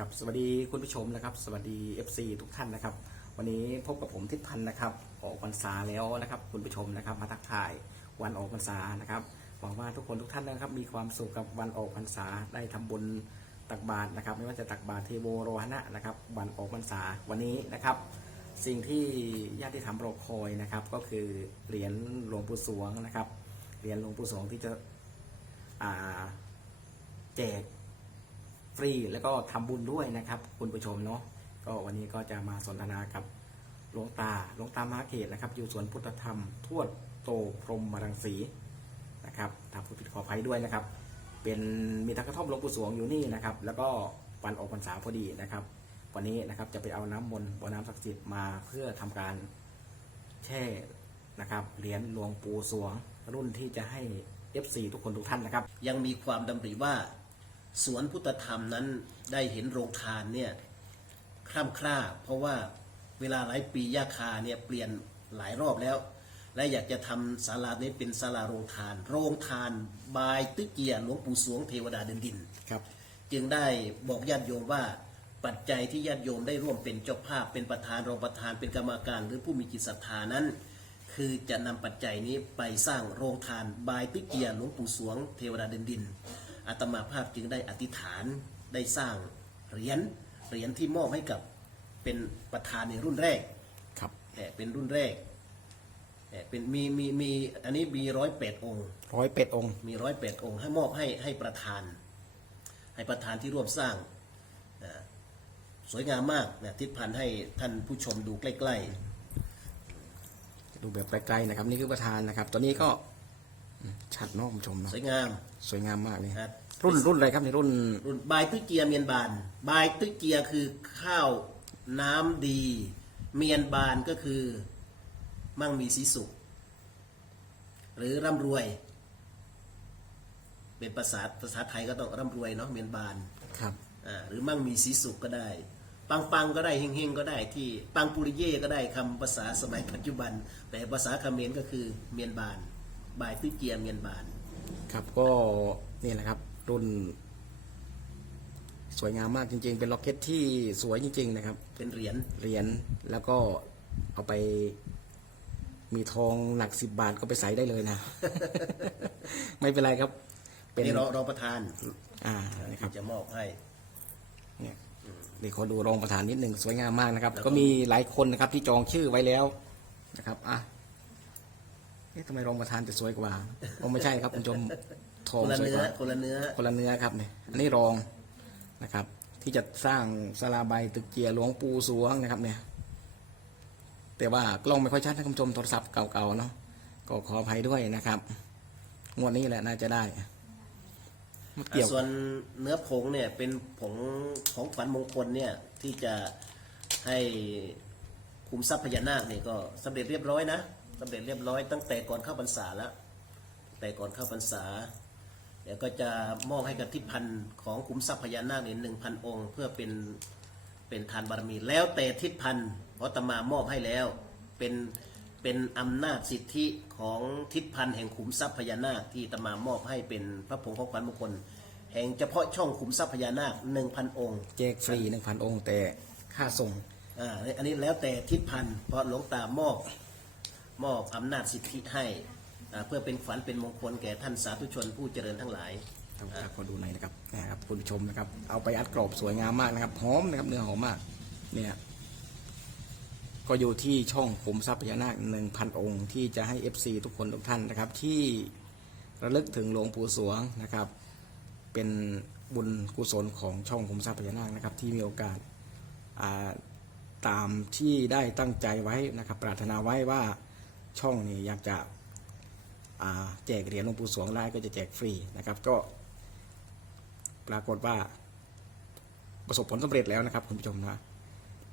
ครับสวัสดีคุณผู้ชมนะครับ สวัสดี FC ทุกท่านนะครับ วันนี้พบกับผมทิศพันธ์นะครับ ออกพรรษาแล้วนะครับ คุณผู้ชมนะครับ มาทักทายวันออกพรรษานะครับหวังว่าทุกคนทุกท่านนะครับ มีความสุขกับวันออกพรรษาได้ทำบุญตักบาตรนะครับ ไม่ว่าจะตักบาตรเทโวโรหณะนะครับ วันออกพรรษาวันนี้นะครับ สิ่งที่ญาติธรรมรอคอยนะครับ ก็คือเหรียญหลวงปู่สวงนะครับเหรียญหลวงปู่สวงที่จะแจก ฟรีแล้วก็ทำบุญด้วยนะครับ คุณผู้ชมเนาะก็วันนี้ก็จะมาสนทนากับหลวงตาหลวงตามาเขตนะครับ อยู่สวนพุทธธรรมทวดโตพรหมมรังสีนะครับทำผู้ผิดขออภัยด้วยนะครับ เป็นมีทักกระท่อมหลวงปู่สวงอยู่นี่นะครับ แล้วก็วันออกพรรษาพอดีนะครับ วันนี้นะครับจะไปเอาน้ำมนต์บ่อน้ำศักดิ์สิทธิ์มาเพื่อทำการแช่นะครับเหรียญหลวงปู่สวง รุ่นที่จะให้ FC ทุกคนทุกท่านนะครับ ยังมีความดำริว่า สวนพุทธธรรมนั้นได้เห็นโรงทานเนี่ยคร่ำคร่า เพราะว่าเวลาหลายปียาคาเนี่ยเปลี่ยนหลายรอบแล้ว และอยากจะทำศาลานี้เป็นศาลาโรงทาน โรงทานบายตึกเกียร์หลวงปู่สวงเทวดาเดินดินครับ จึงได้บอกญาติโยมว่าปัจจัยที่ญาติโยมได้ร่วมเป็นเจ้าภาพเป็นประธานรองประธานเป็นกรรมการ หรือผู้มีจิตศรัทธานั้น คือจะนำปัจจัยนี้ไปสร้างโรงทานบายตึกเกียร์หลวงปู่สวงเทวดาเดินดิน อาตมาภาพจึงได้อธิษฐานได้สร้างเหรียญเหรียญที่มอบให้กับเป็นประธานในรุ่นแรกครับแต่เป็นรุ่นแรกแต่เป็นมีมีมีอันนี้มีร้อยแปดองค์ ร้อยเป็ดองค์ มีร้อยแปดองค์ให้มอบให้ให้ประธาน ให้ประธานที่ร่วมสร้างอ่าสวยงามมากนะทิศพันธ์ให้ท่านผู้ชมดูใกล้ดูแบบไกลๆนะครับนี่คือประธานนะครับตัวนี้ก็อืม ชัดเน้องชมๆเนาะสวยงาม สวยงามมากเลยนะรุ่นรุ่นอะไรครับในรุ่น รุ่นบายตึกเกียเมียนบาน บายตึกเกียคือข้าวน้ำดี เมียนบานก็คือ มั่งมีสีสุข หรือร่ำรวย เป็นภาษาภาษาไทยก็ต้องร่ำรวยเนาะเมียนบาน ครับ อ่าหรือมั่งมีสีสุขก็ได้ ปังปังๆก็ได้เฮงเฮงๆก็ได้ที่ปังปุริเย่ก็ได้คำภาษาสมัยปัจจุบัน แต่ภาษาเขมรก็คือเมียนบาน บายตื้อเกียเมียนบานครับก็นี่แหละครับ รุ่น สวยงามมากจริง ๆ เป็นล็อกเก็ตที่สวยจริง ๆ นะครับ เป็นเหรียญเหรียญแล้วก็เอาไป มีทองหนักสิบบาทก็ไปใส่ได้เลยนะ ไม่เป็นไรครับ เป็นนี่รอรอประธานอ่านะครับ ที่จะมอบให้ เนี่ยเดี๋ยวขอดูรองประธานนิดหนึ่งสวยงามมากนะครับ แล้วก็ ก็มีหลายคนนะครับที่จองชื่อไว้แล้วนะครับอะ เอ๊ะทำไมรองประธานจะสวยกว่าโอ้ไม่ใช่ครับคุณผู้ชมทอคงนละสวยเนื้กอว่า คนละเนื้อ คนละเนื้อครับเนี่ยอันนี้รองนะครับ ที่จะสร้างสลาใบตึกเกียร์หลวงปู่สวงนะครับเนี่ย แต่ว่ากล้องไม่ค่อยชัดนะคุณผู้ชมโทรศัพท์เก่าๆเนาะก็ขออภัยด้วยนะครับ งวดนี้แหละน่าจะได้มาเกี่ยว ส่วนเนื้อผงเนี่ยเป็นผงของขวัญมงคลเนี่ยที่จะให้คุมทรัพย์พญานาคเนี่ยก็สำเร็จเรียบร้อยนะ สำเร็จเรียบร้อยตั้งแต่ก่อนเข้าพรรษาแล้วแต่ก่อนเข้าพรรษาเดี๋ยวก็จะมอบให้กับทิศพันธ์ของขุมทรัพย์พญานาคเนี่ยหนึ่งพันองค์ เพื่อเป็นเป็นทานบารมี แล้วแต่ทิศพันธ์เพราะตมามอบให้แล้วเป็นเป็นอำนาจสิทธิของทิศพันธ์แห่งขุมทรัพย์พญานาคที่ตมามอบให้เป็นพระผงของขวัญมงคลแห่งเฉพาะช่องขุมทรัพย์พญานาคหนึ่งพันองค์แจกฟรีหนึ่งพันองค์ แต่ค่าส่งอ่าอันนี้แล้วแต่ทิศพันธ์เพราะหลวงตามอบ มอบอำนาจสิทธิให้อ่าเพื่อเป็นขวัญเป็นมงคลแก่ท่านสาธุชนผู้เจริญทั้งหลาย ครับครับขอดูหน่อยนะครับนะครับคุณผู้ชมนะครับ เอาไปอัดกรอบสวยงามมากนะครับ หอมนะครับ เนื้อหอมมาก เนี่ย ก็อยู่ที่ช่องขุมทรัพย์พญานาคหนึ่งพันองค์ ที่จะให้ FC ทุกคนทุกท่านนะครับ ที่ระลึกถึงหลวงปู่สวงนะครับ เป็นบุญกุศลของช่องขุมทรัพย์พญานาคนะครับ ที่มีโอกาสอ่าตามที่ได้ตั้งใจไว้นะครับ ปรารถนาไว้ว่า ช่องนี้อยากจะแจกเหรียญหลวงปู่สวงได้ก็จะแจกฟรีนะครับ ก็ปรากฏว่าประสบผลสำเร็จแล้วนะครับคุณผู้ชมนะ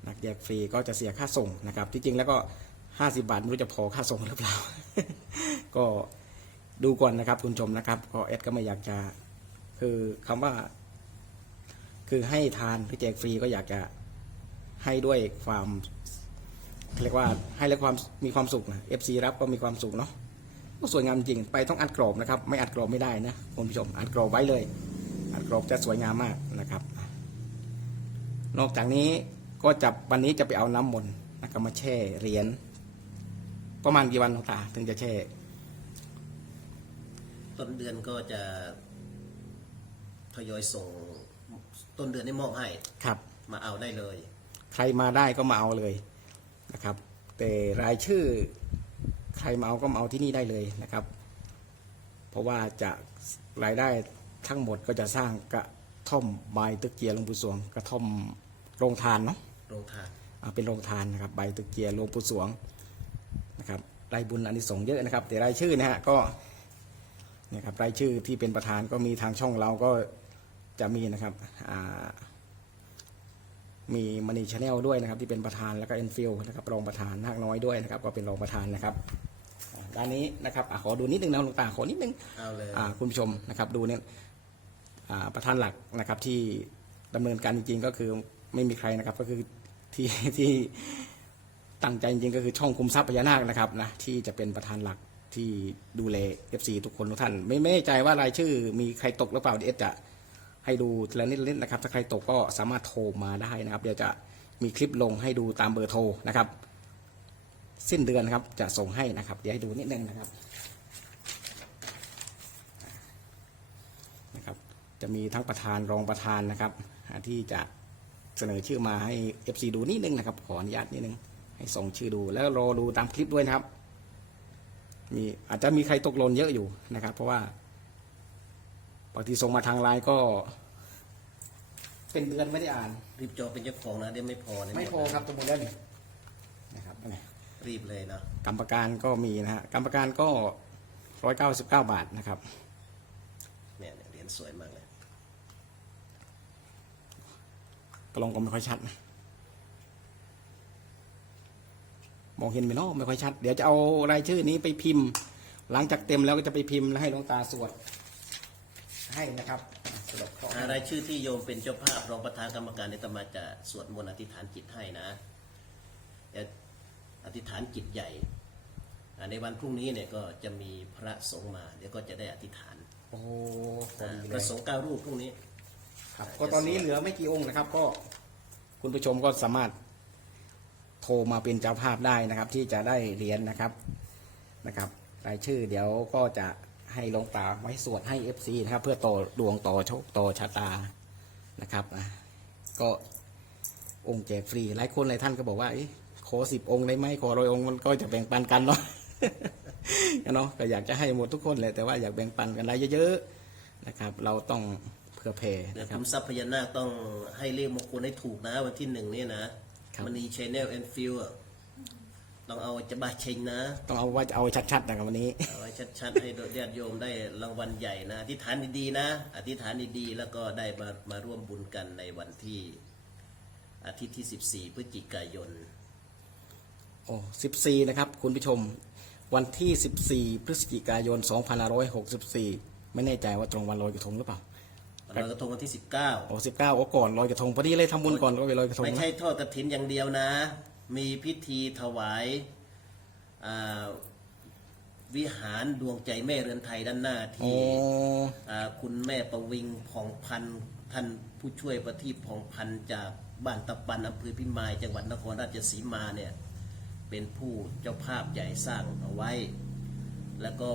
นักแจกฟรีก็จะเสียค่าส่งนะครับที่จริงแล้วก็ 50 บาทไม่รู้จะพอค่าส่งหรือเปล่า ก็ดูก่อนนะครับคุณผู้ชมนะครับก็แอดก็ไม่อยากจะคือคำว่า คือให้ทานหรือแจกฟรีก็อยากจะให้ด้วยความ เรียกว่าให้และความมีความสุขนะ FC รับก็มีความสุขเนาะก็สวยงามจริงไปต้องอัดกรอบนะครับ ไม่อัดกรอบไม่ได้นะคุณผู้ชมอัดกรอบไว้เลย อัดกรอบจะสวยงามมากนะครับ นอกจากนี้ก็จะวันนี้จะไปเอาน้ำมนต์นะครับมาแช่เหรียญประมาณกี่วันหลวงตาถึงจะแช่ ต้นเดือนก็จะทยอยส่งต้นเดือนนี้มอบให้ครับ มาเอาได้เลย ใครมาได้ก็มาเอาเลย นะครับ แต่รายชื่อใครมาเอาก็มาเอาที่นี่ได้เลยนะครับ เพราะว่าจะรายได้ทั้งหมดก็จะสร้างกระท่อมใบายตึกเกียร์หลวงปู่สวง กระท่อมโรงทานเนาะโรงทานอ่าเป็นโรงทานนะครับใบตึกเกียร์หลวงปู่สวงนะครับรายบุญอันนี้สงส์เยอะนะครับ แต่รายชื่อนะฮะก็เนี่ยครับรายชื่อที่เป็นประธานก็มีทางช่องเราก็จะมีนะครับอ่า มีมันีชาแนลด้วยนะครับที่เป็นประธานแล้วก็เอ็นฟิลนะครับรองประธานนาคน้อยด้วยนะครับก็เป็นรองประธานนะครับอ่าด้านนี้นะครับอะขอดูนิดนึงนะหลวงตาขอนิดนึงเอาเลยอ่าคุณผู้ชมนะครับดูเนี่ยอ่าประธานหลักนะครับที่ดำเนินการจริงๆก็คือไม่มีใครนะครับก็คือที่ที่ตั้งใจจริงๆก็คือช่องคุมทรัพย์พญานาคนะครับนะที่จะเป็นประธานหลักที่ดูแล FC ทุกคนทุกท่าน ไม่ไม่แน่ใจว่ารายชื่อมีใครตกหรือเปล่าเดี๋ยวเอสจะ ให้ดูทีละนิดละนิดนะครับ ถ้าใครตกก็สามารถโทรมาได้นะครับ เดี๋ยวจะมีคลิปลงให้ดูตามเบอร์โทรนะครับ สิ้นเดือนนะครับจะส่งให้นะครับ เดี๋ยวให้ดูนิดนึงนะครับนะครับ จะมีทั้งประธานรองประธานนะครับที่จะเสนอชื่อมาให้ FC ดูนิดนึงนะครับ ขออนุญาตนิดนึง ให้ส่งชื่อดูแล้วรอดูตามคลิปด้วยนะครับ มีอาจจะมีใครตกหล่นเยอะอยู่นะครับ เพราะว่า บางทีส่งมาทางไลน์ก็ เป็นเดือนไม่ได้อ่าน รีบจองเป็นเจ้าของนะเดี๋ยวไม่พอเนี่ยไม่พอครับตัวหมดแล้วนี่นะครับนี่รีบเลยนะกรรมการก็มีนะฮะกรรมการก็ร้อยเก้าสิบเก้าบาทนะครับเนี่ยเนี่ยเหรียญสวยมากเลยกล้องก็ไม่ค่อยชัดนะมองเห็นไหมเนาะไม่ค่อยชัด เดี๋ยวจะเอารายชื่อนี้ไปพิมพ์ หลังจากเต็มแล้วก็จะไปพิมพ์แล้วให้หลวงตาสวด ให้นะครับสวดเคราะห์อ่ารายชื่อที่โยมเป็นเจ้าภาพรองประธานกรรมการในตมาจะสวดมนต์อธิษฐานจิตให้นะเดี๋ยวอธิษฐานจิตใหญ่อ่าในวันพรุ่งนี้เนี่ยก็จะมีพระสงฆ์มาเดี๋ยวก็จะได้อธิษฐานโอ้โหพออ่าดีพเลระยสงฆ์เก้ารูปพรุ่งนี้ครับก็ตอนนี้เหลือไม่กี่องค์นะครับ ก็คุณผู้ชมก็สามารถโทรมาเป็นเจ้าภาพได้นะครับ ที่จะได้เหรียญนะครับนะครับรายชื่อเดี๋ยวก็จะ ให้หลวงตาไว้สวดให้ FC นะครับ เพื่อต่อดวงต่อโชคต่อชะตานะครับอะก็องค์แจกฟรีหลายคนหลายท่านก็บอกว่าเอ๊ะขอสิบองค์ได้ไหมขอร้อยองค์มันก็จะแบ่งปันกันเนาะเนาะก็อยากจะให้หมดทุกคนเลยแต่ว่าอยากแบ่งปันกันได้เยอะๆนะครับ เราต้องเผื่อแผ่เดี๋ยวนะครัคุบมทรัพย์พญานาคต้องให้เลขมงคลให้ถูกนะวันที่หนึ่งเนี่ยนะครับมันนีชแนลแอนฟิล ต้องเอาจะบาเชงนะต้องเอาว่าจะเอาชัดๆนะครับวันนี้ เอาไว้ชัดๆให้ญาติโยมได้รางวัลใหญ่นะอธิษฐานดีๆนะ อธิษฐานดีๆแล้วก็ได้มามาร่วมบุญกันในวันที่ อาทิตย์ที่ 14 พฤศจิกายน โอ้สิบสี่นะครับ คุณผู้ชม วันที่สิบสี่พฤศจิกายนสองพันร้อยหกสิบสี่ไม่แน่ใจว่าตรงวันลอยกระทงหรือเปล่าวันลอยกระทงวันที่โอ้สิบเก้าโอ้ก่อนลอยกระทงพอดีเลยทำบุญก่อนก็ไปลอยกระท19งไม่นะ ใช่ทอดกระถินอย่างเดียวนะ มีพิธีถวายอ่าวิหารดวงใจแม่เรือนไทยด้านหน้าโอ้ที่อ่าคุณแม่ประวิงผ่องพันธ์ท่านผู้ช่วยประทีปผ่องพันธ์จากบ้านตะปันอำเภอพิมายจังหวัดนครราชสีมาเนี่ยเป็นผู้เจ้าภาพใหญ่สร้างเอาไว้ แล้วก็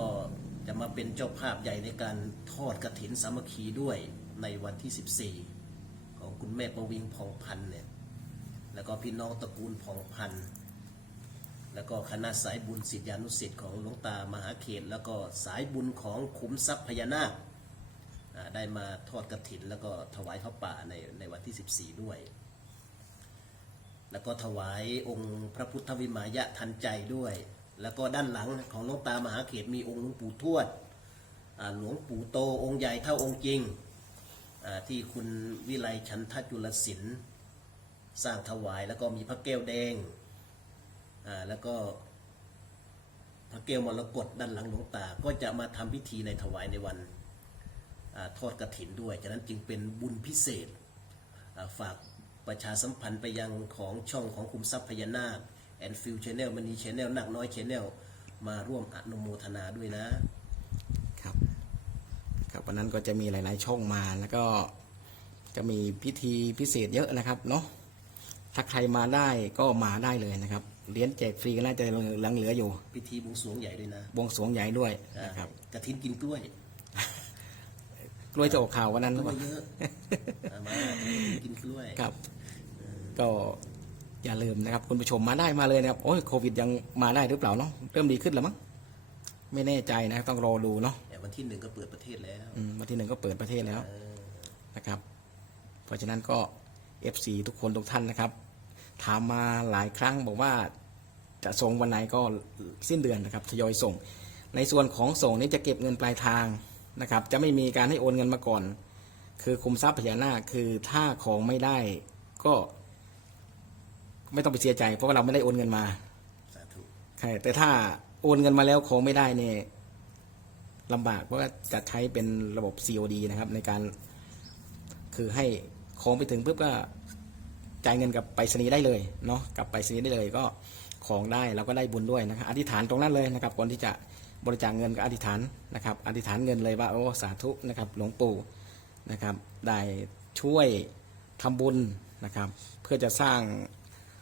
จะมาเป็นเจ้าภาพใหญ่ในการทอดกระถินสามัคคีด้วยในวันที่ 14 ของคุณแม่ประวิงผ่องพันธ์เนี่ย แล้วก็พี่น้องตระกูลผ่องพันธ์แล้วก็คณะสายบุญศิษยานุศิษย์ของหลวงตามหาเขต แล้วก็สายบุญของขุมทรัพย์พญานาคได้มาทอดกระถิน แล้วก็ถวายข้าป่าในในวันที่ 14 ด้วย แล้วก็ถวายองค์พระพุทธวิมายะทันใจด้วย แล้วก็ด้านหลังของหลวงตามหาเขตมีองค์หลวงปู่ทวดหลวงปู่โตองค์ใหญ่เท่าองค์จริงที่คุณวิไลชันทจุลศิลป์ สร้างถวาย แล้วก็มีพระแก้วแดงอ่าแล้วก็พระเกลมรกตด้านหลังหลวงตา ก็จะมาทำพิธีในถวายในวันอาทอดกระถินด้วย ฉะนั้นจึงเป็นบุญพิเศษอ่าฝากประชาสัมพันธ์ไปยังของช่องของคุมทรัพย์พญานาคแอนฟิลชแนลมณีชแนลนักน้อยชแนลมาร่วมอนุโมทนาด้วยนะครับครับวันนั้นก็จะมีหลาย ๆ ช่องมาแล้วก็จะมีพิธีพิเศษเยอะนะครับเนาะ ถ้าใครมาได้ก็มาได้เลยนะครับเหรียญแจกฟรีก็น่าจะหลังเหลืออยู่พิธีบวงสรวงใหญ่ด้วยนะบวงสรวงใหญ่ด้วยนะครับกระถินกินกล้วยกล้วยจะออกข่าววันนั้นหกรือล้เปวยล่าเยอะเอามากระถินกินกล้วย ครับ ก็อย่าลืมนะครับ คุณผู้ชมมาได้มาเลยนะครับโอ้ยโควิดยังมาได้หรือเปล่าเนาะเริ่มดีขึ้นแล้วมั้งไม่แน่ใจนะต้องรอดูเนาะแต่วันที่หนึ่งก็เปิดประเทศแล้วอืมวันที่หนึ่งก็เปิดประเทศแล้ว เออ นะครับ เพราะฉะนั้นก็ FC ทุกคนทุกท่านนะครับ ถามมาหลายครั้งบอกว่าจะส่งวันไหนก็สิ้นเดือนนะครับทยอยส่ง ในส่วนของส่งนี้จะเก็บเงินปลายทางนะครับ จะไม่มีการให้โอนเงินมาก่อน คือคุมทรัพย์พญานาคคือถ้าของไม่ได้ก็ ไม่ต้องไปเสียใจ เพราะว่าเราไม่ได้โอนเงินมาสาธุใช่แต่ถ้าโอนเงินมาแล้วของไม่ได้เนี่ยลำบากเพราะว่าจะใช้เป็นระบบ COD นะครับ ในการคือให้ของไปถึงปุ๊บก็ จ่ายเงินกับไปรษณีย์ได้เลยเนาะกับไปรษณีย์ได้เลยก็ของได้เราก็ได้บุญด้วยนะครับอธิษฐานตรงนั้นเลยนะครับก่อนที่จะบริจาคเงินก็อธิษฐานนะครับ อธิษฐานเงินเลยว่าโอ้สาธุนะครับหลวงปู่นะครับได้ช่วยทำบุญนะครับ เพื่อจะสร้าง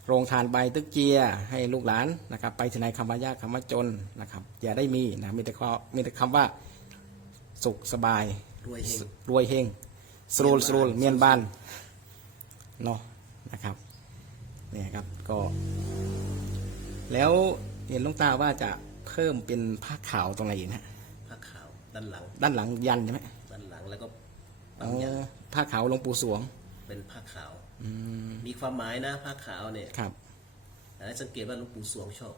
โรงทานใบตึกเจียให้ลูกหลานนะครับ ไปที่ไหนคำว่ายากคำว่าจนนะครับ อย่าได้มีนะมีแต่ข้อมีแต่คำว่าสุขสบายรวยเฮงรวยเฮงสรูลสรูลเมียนบานเนาะ นะครับเนี่ยครับก็ แล้วเห็นหลุงตาว่าจะเพิ่มเป็นผ้าขาวตรงไหนอีกนะผ้าขาวด้านหลัง ด้านหลังยันใช่ไหมด้านหลังแล้วก็อ๋บาองอย่างผ้าขาวหลวงปู่สวง เป็นผ้าขาวอืมมีความหมายนะผ้าขาวเนี่ยครับแต่ให้สังเกตว่าหลวงปู่สวงชอบ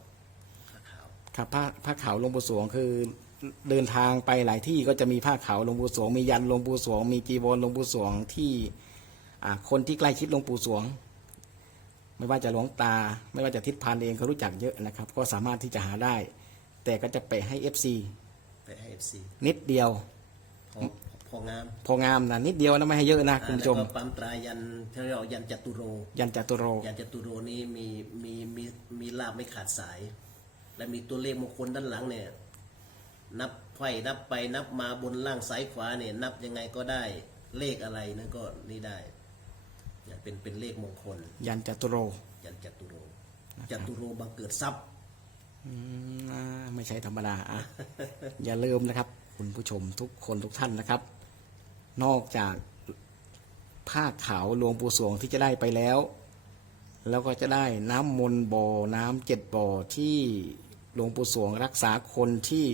ผ้าขาว ครับผ้าผ้าขาวหลวงปู่สวงคือเดินทางไปหลายที่ก็จะมีผ้าขาวหลวงปู่สวง มียันหลวงปู่สวง มีจีวรหลวงปู่สวงที่อ่าคนที่ใกล้ชิดหลวงปู่สวง ไม่ว่าจะหลวงตา ไม่ว่าจะทิศพานเองเขารู้จักเยอะนะครับ ก็สามารถที่จะหาได้ แต่ก็จะไปให้ FC ไปให้เอฟซีนิดเดียว พอพองามพองามนะนิดเดียวนะไม่ให้เยอะนะคุณผู้ชมแล้วก็ปั๊มตรายันที่เรียกว่ายันจตุโร ยันจตุโร ยันจตุโรนี้มีมีมีมีลาบไม่ขาดสาย และมีตัวเลขมงคลด้านหลังเนี่ย นับไขว้นับไปนับมาบนล่างซ้ายขวาเนี่ย นับยังไงก็ได้เลขอะไรนั่นก็นี่ได้ เนี่ยเป็นเป็นเลขมงคล ยันจตุโรยันจตุโรจตุโรบังเกิดทรัพย์อืมอ่าไม่ใช่ธรรมดาอะ อย่าลืมนะครับ คุณผู้ชมทุกคนทุกท่านนะครับ นอกจากผ้าขาวหลวงปู่สวงที่จะได้ไปแล้ว แล้วก็จะได้น้ำมนต์บ่อน้ำเจ็ดบ่อที่หลวงปู่สวงรักษาคนที่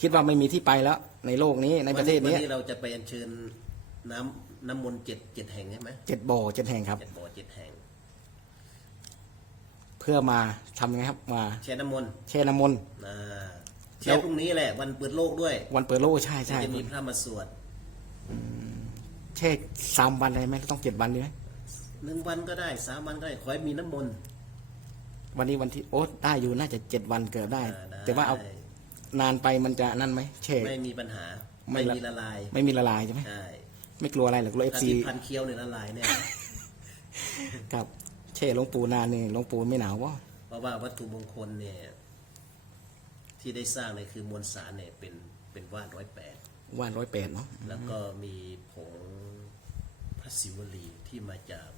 คิดว่าไม่มีที่ไปแล้ว ในโลกนี้ในประเทศวันี้นี้เราจะไปอัญเชิญน้ำ น้ำมนต์เจ็ดเจ็ดแห่งใช่ไหมเจ็ดบ่อเจ็ดแห่งครับ เจ็ดบ่อเจ็ดแห่ง เพื่อมาทำไงครับ มาแช่น้ำมนต์แช่น้ำมนต์ อ่าแล้แช่วพรุ่งนี้แหละวันเปิดโลกด้วยวันเปิดโลกใช่ใช่จะมีพระมาสวดแช่สามวันเลยไหมต้องเจ็ดวันดีไหมหนึ่งวันก็ได้สามวันก็ได้ขอให้มีน้ำมนต์วันนี้วันที่โอ้ได้อยู่น่าจะเจ็ดวันเกิดได้ อ่าได้แต่ว่าเอานานไปมันจะนั่นไหมแช่ ไม่มีปัญหาไม่ไม่ละ มีละลาย ไม่มีละลายใช่ไหม ใช่ ไม่กลัวอะไรหรอกกลัวเอฟถ้าซีที่พันเคี้ยวเนี่ยละลายเนี่ยกับแช่หลวงปู่นานนี่หลวงปู่ไม่หนาววะเพราะว่าวัตถุมงคลเนี่ย ที่ได้สร้างเนี่ยคือมวลสารเนี่ยเป็นเป็นว่านร้อยแปดว่านร้อยแปดเนาะแล้วก็มีผงพระศิวลีที่มาจาก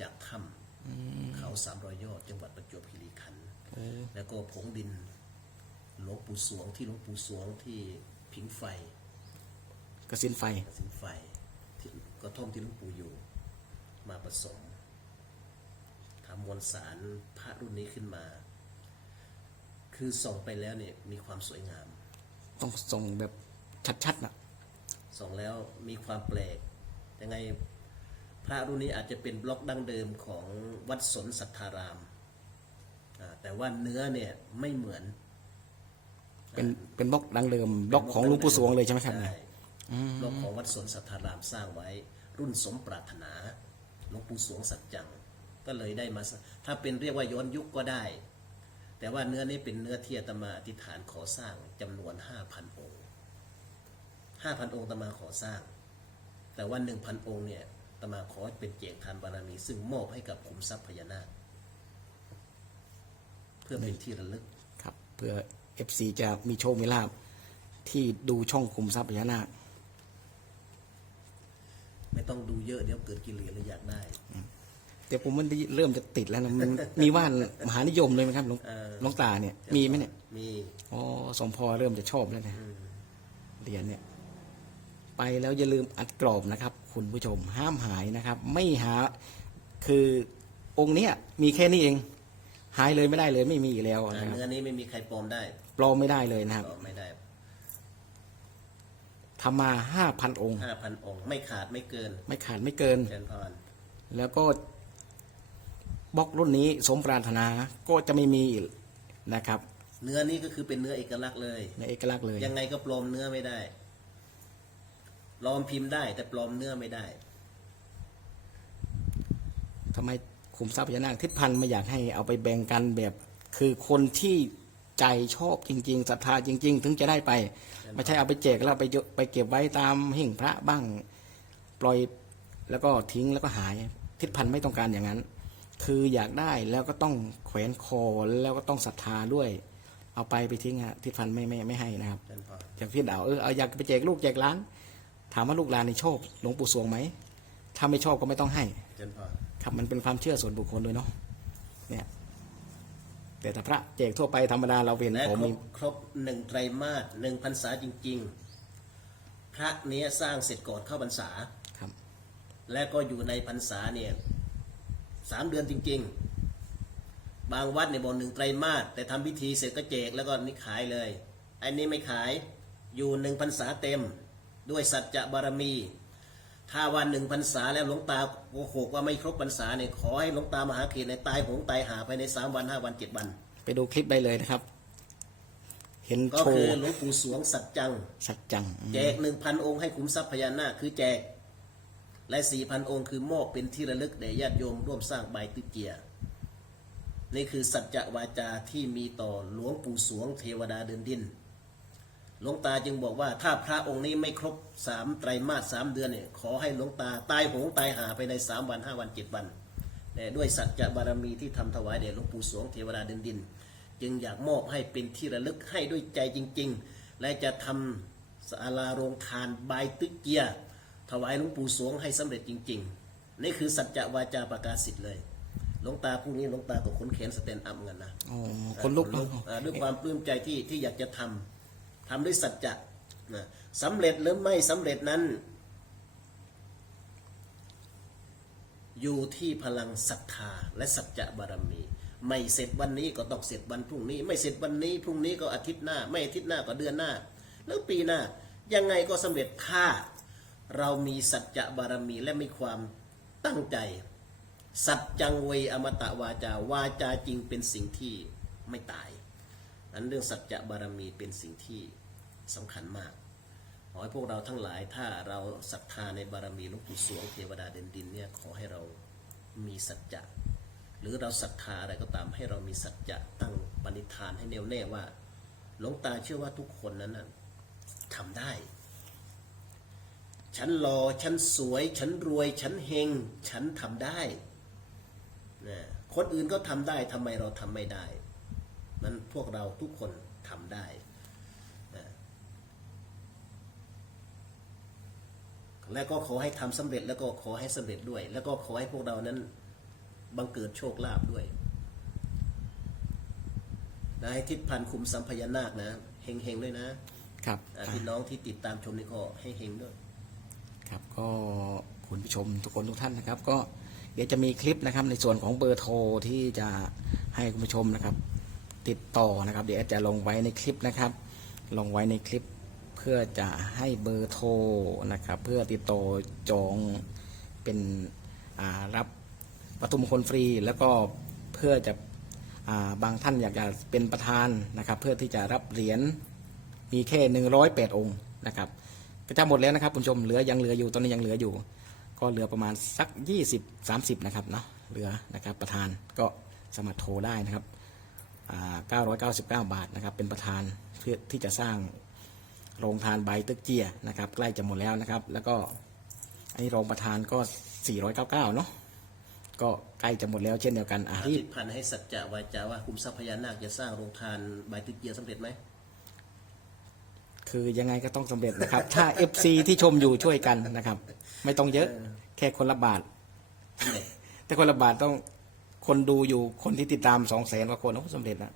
จากถ้ำเขาสามรอยยอดจังหวัดประจวบคีรีขันธ์โอ้แล้วก็ผงดินหลวงปู่สวงที่หลวงปู่สวงที่ผิงไฟ กระสินไฟ กระสินไฟที่กระท่อมที่หลวงปู่อยู่ มาผสมทำมวลสารพระรุ่นนี้ขึ้นมา คือส่องไปแล้วเนี่ยมีความสวยงาม ต้องส่งแบบชัดๆนะส่องแล้วมีความแปลกยังไงพระรุ่นนี้อาจจะเป็นบล็อกดั้งเดิมของวัดสนสัทธารามอ่าแต่ว่าเนื้อเนี่ยไม่เหมือน เป็นเป็นบล็อกดังเดิมบล็อกของหลวงปู่สวงเลยใช่ไหมครับใช่เนี่ยบล็อกของวัดสนสัทธารามสร้างไว้ รุ่นสมปรารถนาหลวงปู่สวงสัจจัง ก็เลยได้มาสถ้าเป็นเรียกว่าย้อนยุคก็ได้ แต่ว่าเนื้อนี้เป็นเนื้อที่อาตมาอธิษฐานขอสร้างจำนวนห้าพันองค์ห้าพันองค์อาตมาขอสร้าง แต่ว่าหนึ่งพันองค์เนี่ยอาตมาขอเป็นเจกทานบารมี ซึ่งมอบให้กับขุมทรัพย์พญานาคเพื่อเป็นที่ระลึกครับ เพื่อเอฟซีจะมีโชคมีลาบที่ดูช่องคุมทรัพย์พญานาค ไม่ต้องดูเยอะเดี๋ยวเกิดกิเลสแล้วอยากได้ แต่ผมมันเริ่มจะติดแล้วนะมันมีว่านมหานิยมเลยไหมครับหลวงเออ หลวงตาเนี่ยมีไหมเนี่ยมีอ๋อสมพอเริ่มจะชอบแล้วนะเหรียญเนี่ย ไปแล้วอย่าลืมอัดกรอบนะครับ คุณผู้ชมห้ามหายนะครับ ไม่หาคือองค์เนี้ยมีแค่นี้เอง หายเลยไม่ได้เลยไม่มีอีกแล้วอ่านะครับเนื้อนี้ไม่มีใครปลอมได้ปลอมไม่ได้เลยนะครับ ปลอมไม่ได้ ทำมาห้าพันองค์ ห้าพันองค์ ไม่ขาดไม่เกินไม่ขาดไม่เกิน เจริญพรแล้วก็บล็อกรุ่นนี้สมปรารถนาก็จะไม่มีอีกนะครับ เนื้อนี้ก็คือเป็นเนื้อเอกลักษณ์เลย ในเอกลักษณ์เลย ยังไงก็ปลอมเนื้อไม่ได้ปลอมพิมพ์ได้ แต่ปลอมเนื้อไม่ได้ ทำไมขุมทรัพย์พญานาคทิศพันธ์ไม่อยากให้เอาไปแบ่งกันแบบ คือคนที่ ใจชอบจริงๆศรัทธาจริง ๆ ถึงจะได้ไป ไม่ใช่เอาไปแจกแล้วไปเยอะไปเก็บไว้ตามหิ้งพระบ้าง ปล่อยแล้วก็ทิ้งแล้วก็หายทิศพันธ์ไม่ต้องการอย่างนั้น คืออยากได้แล้วก็ต้องแขวนคอแล้วก็ต้องศรัทธาด้วย เอาไปไปทิ้งฮะทิศพันธ์ไม่ไม่ไม่ให้นะครับเจริญพรอย่างพี่ดาวเออเอาอยากไปแจกลูกแจกหล้าน ถามว่าลูกหลานในชอบหลวงปู่สวงไหมถ้าไม่ชอบก็ไม่ต้องให้เจริญพรครับมันเป็นความเชื่อส่วนบุคคลด้วยเนาะเนี่ย แต่ถ้าพระแจกทั่วไปธรรมดาเราเห็นและผมครมีบครบหนึ่งไตรมาสหนึ่งพรรษาจริง ๆ พระเนี้ยสร้างเสร็จก่อนเข้าพรรษา ครับ และก็อยู่ในพรรษาเนี่ยสามเดือนจริง ๆ บางวัดในยบอกหนึ่งไตรมาสแต่ทำพิธีเสร็จก็แจกแล้วก็นี่ขายเลย อันนี้ไม่ขายอยู่หนึ่งพรรษาเต็ม ด้วยสัจจะบารมี ถ้าวันหนึ่งพรรษาแล้วหลวงตาโกหกว่าไม่ครบพรรษาเนี่ยขอให้หลวงตามหาเขตในยตายโหงตายหาภายในสามวันห้าวันเจ็ดวัน ไปดูคลิปได้เลยนะครับ เห็นก็โชคือว์หลวงปู่สวงสัจจัง สัจจังอืมแจกหนึ่งพันองค์ให้ขุมทรัพย์พญานาคคือแจก และสี่พันองค์คือมอบเป็นที่ระลึกแด่ญาติโยมร่วมสร้างใบายตึกเกีย นี่คือสัจจะวาจาที่มีต่อหลวงปู่สวงเทวดาเดินดิน หลวงตาจึงบอกว่าถ้าพระองค์นี้ไม่ครบสามไตรมาสสามเดือนเนี่ยขอให้หลวงตาตายโหงตายหาไปในสามวันห้าวันเจ็ดวันแต่ด้วยสัจจะบารมีที่ทำถวายแด่หลวงปู่สวงเทวดาเดินดิน จึงอยากมอบให้เป็นที่ระลึกให้ด้วยใจจริง ๆ และจะทำศาลาโรงทานบายตึกเกียถวายหลวงปู่สวงให้สำเร็จจริง ๆ นี่คือสัจจะวาจาประกาศสิทธิ์เลยหลวงตาผู้นี้หลวงตาก็ขนแขนสแตนด์อัพเงินนะอ๋อคนลุกเนาะอ่าด้วยความปลื้มใจที่ที่อยากจะทำ ทำด้วยสัจจะนะสำเร็จหรือไม่สำเร็จนั้น อยู่ที่พลังศรัทธาและสัจจะบารมี ไม่เสร็จวันนี้ก็ต้องเสร็จวันพรุ่งนี้ ไม่เสร็จวันนี้พรุ่งนี้ก็อาทิตย์หน้า ไม่อาทิตย์หน้าก็เดือนหน้า แล้วปีหน้ายังไงก็สำเร็จถ้าเรามีสัจจะบารมีและมีความตั้งใจ สัจจังเวอมตะวาจาวาจาจริงเป็นสิ่งที่ไม่ตายอันเรื่องสัจจะบารมีเป็นสิ่งที่ สำคัญมาก ขอให้พวกเราทั้งหลายถ้าเราศรัทธาในบารมีหลวงปู่สวงเทวดาเด่นดินเนี่ยขอให้เรามีสัจจะหรือเราศรัทธาอะไรก็ตามให้เรามีสัจจะตั้งปณิธานให้แน่วแน่ว่าหลวงตาเชื่อว่าทุกคนนั้นน่ะทำได้ ฉันหล่อฉันสวย ฉันรวย ฉันเฮง ฉันทำได้นะคนอื่นก็ทำได้ทำไมเราทำไม่ได้ มันพวกเราทุกคนทำได้นะ และก็ขอให้ทำสำเร็จแล้วก็ขอให้สำเร็จด้วย แล้วก็ขอให้พวกเรานั้นบังเกิดโชคลาภด้วยนะให้ทิศพันธ์คุมสัมพยานาคนะเฮงๆด้วยนะครับอ่าพี่น้องที่ติดตามชมนี่ก็ให้เฮงด้วย ครับก็คุณผู้ชมทุกคนทุกท่านนะครับ ก็เดี๋ยวจะมีคลิปนะครับในส่วนของเบอร์โทรที่จะให้คุณผู้ชมนะครับ ติดต่อนะครับ เดี๋ยวแอดจะลงไว้ในคลิปนะครับ ลงไว้ในคลิป เพื่อจะให้เบอร์โทรนะครับ เพื่อติดต่อจองเป็นรับวัตถุมงคลฟรี แล้วก็เพื่อจะอาบางท่านอยากจะเป็นประธานนะครับ เพื่อที่จะรับเหรียญมีแค่หนึ่งร้อยแปดองค์นะครับก็จะหมดแล้วนะครับคุณผู้ชมเหลือยังเหลืออยู่ตอนนี้ยังเหลืออยู่ ก็เหลือประมาณสัก20 30นะครับเนาะเหลือนะครับประธานก็สามารถโทรได้นะครับอ่า999 บาทนะครับเป็นประธานเพื่อที่จะสร้าง โรงทานใบตึกเจียนะครับ ใกล้จะหมดแล้วนะครับ แล้วก็อันนี้รองประธานก็ 499 เนาะก็ใกล้จะหมดแล้วเช่นเดียวกันอะรีทิบศพันธ์ให้สัจจะวาจาว่าคุมทรัพย์พญานาคจะสร้างโรงทานใบตึกเกียร์สำเร็จไหมคือยังไงก็ต้องสำเร็จนะครับ ถ้า FC ที่ชมอยู่ช่วยกันนะครับ ไม่ต้องเยอะแค่คนละบาทเนี่ยแต่คนละบาทต้องคนดูอยู่คนที่ติดตามสองแสนกว่าคนโอ้สำเร็จนะ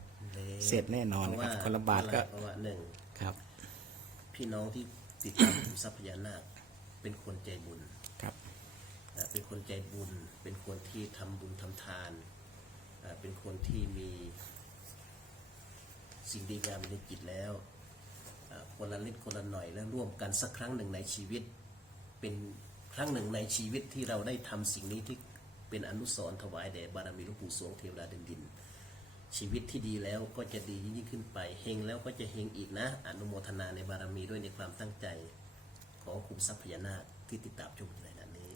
เสร็จแน่นอนนะครับเพคนละบาทก็เพราะว่าหนึ่งครับ พี่น้องที่ติดตามขุมทรัพย์พญานาคเป็นคนใจบุญครับอ่าเป็นคนใจบุญ เป็นคนที่ทำบุญทำทานอ่าเป็นคนที่มีสิ่งดีงามในจิตแล้วอ่าคนละเล็กคนละหน่อยแล้วร่วมกันสักครั้งหนึ่งในชีวิต เป็นครั้งหนึ่งในชีวิตที่เราได้ทำสิ่งนี้ที่เป็นอนุสรณ์ถวายแด่บารมีหลวงปู่สวงเทวดาเดินดิน ชีวิตที่ดีแล้วก็จะดียิ่งขึ้นไปเฮงแล้วก็จะเฮงอีกนะ อนุโมทนาในบารมีด้วยในความตั้งใจ ของคุมทรัพย์พญานาคที่ติดตามชมในนั้นนี้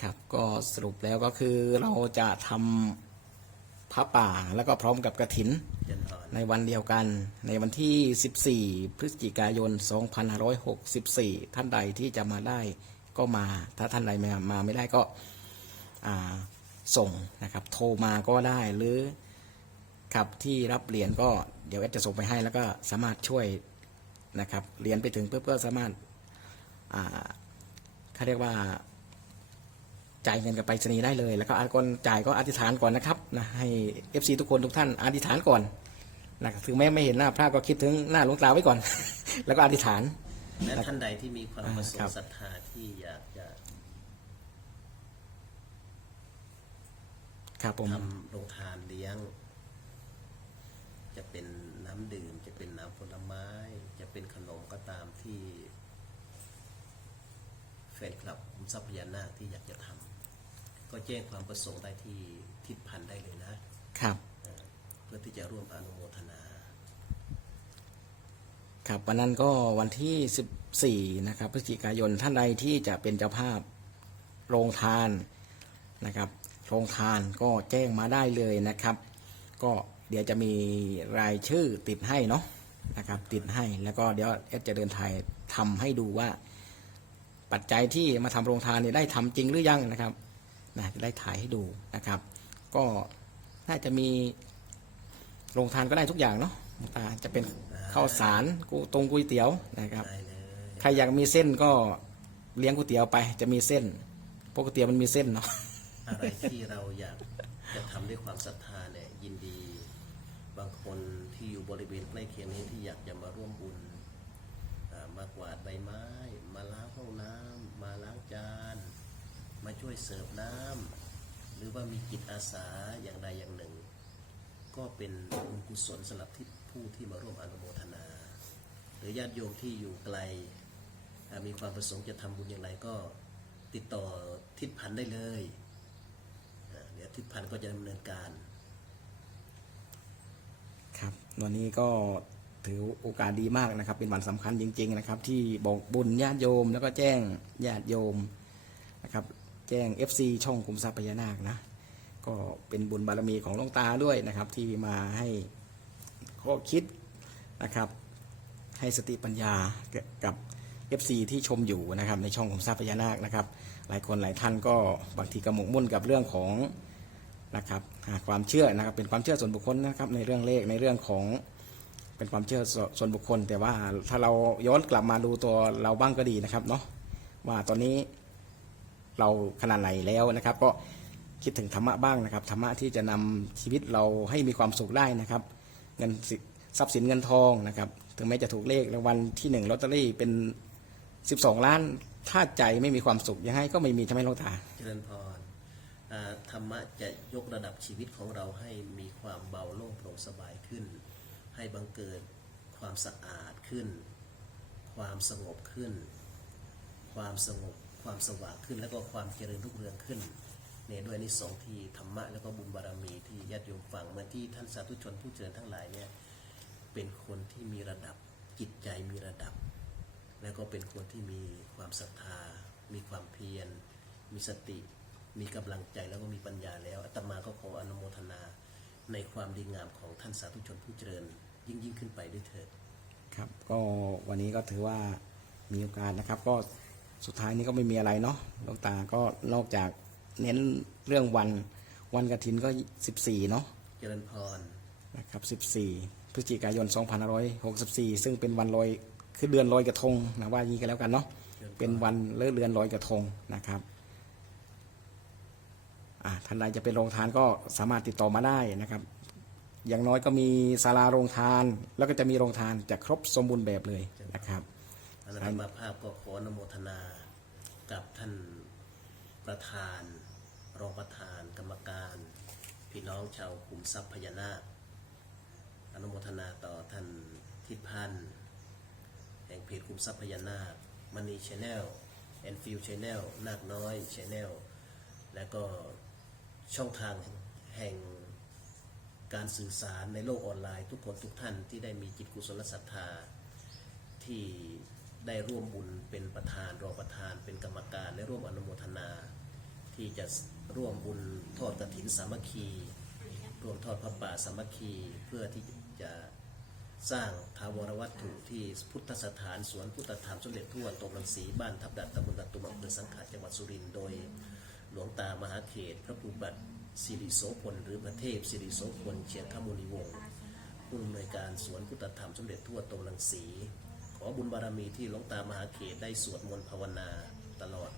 ครับก็สรุปแล้วก็คือเราจะทำพระป่าแล้วก็พร้อมกับกระถินนในวันเดียวกันในวันที่ 14 พฤศจิกายน 2564 ท่านใดที่จะมาได้ก็มา ถ้าท่านใดมามาไม่ได้ก็ส่งนะครับ โทรมาก็ได้หรือ ครับที่รับเหรียญก็เดี๋ยวแอดจะส่งไปให้แล้วก็สามารถช่วยนะครับเหรียญไปถึงเพื่อเพื่อสามารถอ่าเขาเรียกว่าจ่ายเงินกับไปรษณีย์ได้เลย แล้วก็อาก่อนจ่ายก็อธิษฐานก่อนนะครับนะให้ FC ทุกคนทุกท่านอธิษฐานก่อนนะครับถึงแม้ไม่เห็นหน้าพระก็คิดถึงหน้าหลวงตาไว้ก่อน แล้วก็อธิษฐานและท่านใดที่มีความประสงครับค์ศรัทธาที่อยากจะครับผมทำโรงทานเลี้ยง จะเป็นน้ำดื่ม จะเป็นน้ำผลไม้ จะเป็นขนมก็ตามที่แฟนคลับคุมทรัพย์พญานาคที่อยากจะทำก็แจ้งความประสงค์ได้ที่ทิศพันธ์ได้เลยนะครับ เพื่อที่จะร่วมอนุโมทนา ครับวันนั้นก็วันที่ 14 นะครับพฤศจิกายนท่านใดที่จะเป็นเจ้าภาพโรงทานนะครับโรงทานก็แจ้งมาได้เลยนะครับ ก็ เดี๋ยวจะมีรายชื่อติดให้เนาะนะครับ ติดให้แล้วก็เดี๋ยวเอดจะเดินทายทำให้ดูว่า ปัจจัยที่มาทำโรงทานเนี่ยได้ทำจริงหรือยังนะครับนะจะได้ถ่ายให้ดูนะครับ ก็น่าจะมีโรงทานก็ได้ทุกอย่างเนาะหลวงตาจะเป็นข้าวสารกูตรงก๋วยเตี๋ยวนะครับได้เลยใครอยากมีเส้นก็เลี้ยงก๋วยเตี๋ยวไป จะมีเส้นเพราะก๋วยเตี๋ยวมันมีเส้นเนาะอะไรที่เราอยากจะทำด้วยความศรัทธาเนี่ยยินดี บาง คนที่อยู่บริเวณใกล้เคียงนี้ที่อยากจะมาร่วมบุญมากวาดใบไม้ มาล้างห้องน้ำมาล้างจาน มาช่วยเสิร์ฟน้ำหรือว่ามีจิตอาสาอย่างใดอย่างหนึ่ง ก็เป็นบุญกุศลสำหรับที่ผู้ที่มาร่วมอนุโมทนา หรือญาติโยมที่อยู่ไกล มีความประสงค์จะทำบุญอย่างไรก็ติดต่อทิศพันธ์ได้เลย เดี๋ยวทิศพันธ์ก็จะดำเนินการ วันนี้ก็ถือโอกาสดีมากนะครับ เป็นวันสำคัญจริง ๆ นะครับ ที่บอกบุญญาติโยม แล้วก็แจ้งญาติโยมนะครับ แจ้ง FC ช่องคุมทรัพย์พญานาคนะก็เป็นบุญบารมีของหลวงตาด้วยนะครับ ที่มาให้ข้อคิดนะครับ ให้สติปัญญากับ FC ที่ชมอยู่นะครับ ในช่องคุมทรัพย์พญานาคนะครับ หลายคนหลายท่านก็บางทีกระหมกมุ่นกับเรื่องของ นะครับความเชื่อนะครับเป็นความเชื่อส่วนบุคคลนะครับในเรื่องเลขในเรื่องของเป็นความเชื่อส่วนบุคคล แต่ว่าถ้าเราย้อนกลับมาดูตัวเราบ้างก็ดีนะครับเนาะว่าตอนนี้เราขนาดไหนแล้วนะครับ ก็คิดถึงธรรมะบ้างนะครับธรรมะที่จะนำชีวิตเราให้มีความสุขได้นะครับ เงินทรัพย์สินเงินทองนะครับ ถึงแม้จะถูกเลขรางวัลที่หนึ่งลอตเตอรี่เป็น 12 ล้านถ้าใจไม่มีความสุขยังไงก็ไม่มีใช่ไหมหลวงตาเจริญพรอ่า ธรรมะจะยกระดับชีวิตของเราให้มีความเบาโล่งโปร่งสบายขึ้น ให้บังเกิดความสะอาดขึ้น ความสงบขึ้น ความสงบความสว่างขึ้น แล้วก็ความเจริญรุ่งเรืองขึ้นเนี่ยด้วยนิสงที่ธรรมะแล้วก็บุญบารมีที่ญาติโยมฟังเหมือนที่ท่านสาธุชนผู้เจริญทั้งหลายเนี่ยเป็นคนที่มีระดับจิตใจมีระดับ แล้วก็เป็นคนที่มีความศรัทธา มีความเพียร มีสติ มีกำลังใจแล้วก็มีปัญญาแล้วอาตมาก็ขออนุโมทนา ในความดีงามของท่านสาธุชนผู้เจริญ ยิ่งยิ่งขึ้นไปด้วยเถิดครับ ก็วันนี้ก็ถือว่ามีโอกาสนะครับ ก็สุดท้ายนี้ก็ไม่มีอะไรเนาะหลวงตาก็นอกจากเน้นเรื่องวันวันกฐินก็ 14 เนาะเจริญพรนะครับ 14 พฤศจิกายน 2564 ซึ่งเป็นวันลอยคือเดือนลอยกระทงนะว่าอย่างนี้กันแล้วกันเนาะเป็นวันเลิกเดือนลอยกระทงนะครับอ่า ท่านใดจะเป็นโรงทานก็สามารถติดต่อมาได้นะครับ อย่างน้อยก็มีศาลาโรงทาน แล้วก็จะมีโรงทานจะครบสมบูรณ์แบบเลยนะครับอนันตมาภาพก็ขออนุโมทนากับท่านประธาน รองประธานกรรมการ พี่น้องชาวกลุ่มทรัพย์พญานาคอนุโมทนาต่อท่านทิศพันธ์แห่งเพจกลุ่มทรัพย์พญานาคมณีชแนลแอนฟิลชแนลนาคน้อยชแนลและก็ ช่องทางแห่งการสื่อสารในโลกออนไลน์ ทุกคนทุกท่านที่ได้มีจิตกุศลศรัทธา ที่ได้ร่วมบุญเป็นประธานรองประธาน เป็นกรรมการและร่วมอนุโมทนา ที่จะร่วมบุญทอดกฐินสามัคคีร่วมทอดพระป่าสามัคคีเพื่อที่จะสร้างทาวรวัตถุที่พุทธสถานสวนพุทธธรรมสมเด็จทั่วตรงรังสีบ้านทับดัดตำบลดัดตุมอำเภอสังขาจังหวัดสุรินทร์โดย หลวงตามหาเขต พระภูบัติสิริโสพลหรือพระเทพสิริโสพลเชียงคมุนีวงศ์ผู้อำนวยการสวนพุทธธรรมสมเด็จทั่วตรงรังสี ขอบุญบารมีที่หลวงตามหาเขตได้สวดมนต์ภาวนาตลอด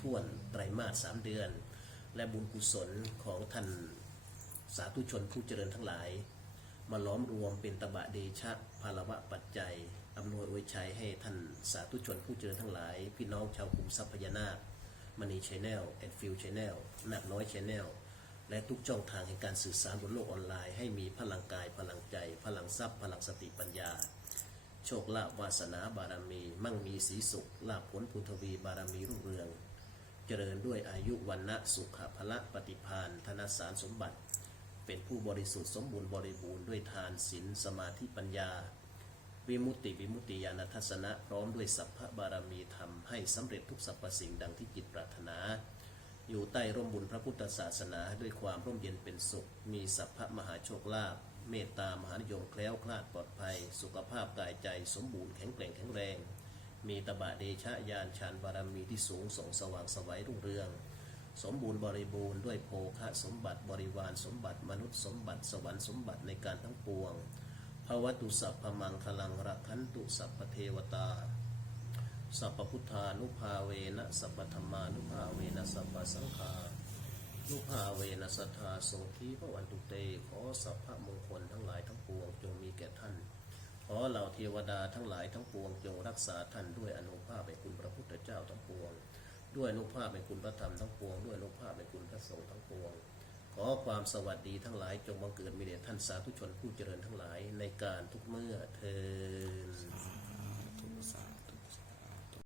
ท่วนไตรมาสสามเดือน และบุญกุศลของท่านสาธุชนผู้เจริญทั้งหลาย มาล้อมรวมเป็นตบะเดชะพาลวะปัจจัยอำนวยอวยชัยให้ท่านสาธุชนผู้เจริญทั้งหลาย พี่น้องชาวกลุ่มทรัพยานาค มณีชแนลแอนฟิลชแนลนักน้อยชแนลและทุกช่องทางแห่งการสื่อสารบนโลกออนไลน์ให้มีพลังกาย พลังใจ พลังทรัพย์ พลังสติปัญญา โชคลาภวาสนาบารมี มั่งมีสีสุขลาภผลพุทวีบารมีรุ่งเรือง เจริญด้วยอายุวันนะสุขภละปฏิพานธนสารสมบัติ เป็นผู้บริสุทธิ์สมบูรณ์บริบูรณ์ด้วยทานศีลสมาธิปัญญา วิมุตติวิมุตติญาณทัศนะพร้อมด้วยสัพพะบารมีธรรมให้สำเร็จทุกสรรพสิ่งดังที่จิตปรารถนา อยู่ใต้ร่มบุญพระพุทธศาสนาด้วยความร่มเย็นเป็นสุข มีสัพพะมหาโชคลาภเมตตามหานิยมแคล้วคลาดปลอดภัย สุขภาพกายใจสมบูรณ์แข็งแกร่งแข็งแรง มีตบะเดชะญาณฌานบารมีที่สูงส่งสว่างสวัยรุ่งเรือง สมบูรณ์บริบูรณ์ด้วยโภคะสมบัติบริวารสมบัติมนุษย์สมบัติสวรรค์สมบัติในการทั้งปวง ภวตุสัพพมังคลังรักขันตุสัพพเทวตา สัพพุทธานุภาเวนะสัพพธรรมานุภาเวนะสัพพสังฆานุภาเวนะสัทธาโสทีพระวันตุเต ขอสัพพมงคลทั้งหลายทั้งปวงจงมีแก่ท่าน ขอเหล่าเทวดาทั้งหลายทั้งปวงจงรักษาท่านด้วยอนุภาพแห่งคุณพระพุทธเจ้าทั้งปวง ด้วยอนุภาพแห่งคุณพระธรรมทั้งปวง ด้วยอนุภาพแห่งคุณพระสงฆ์ทั้งปวง อความสวัสดีทั้งหลายจงบังเกิดมีแด่ท่านสาธุชนผู้เจริญทั้งหลายในการทุกเมื่อเทิน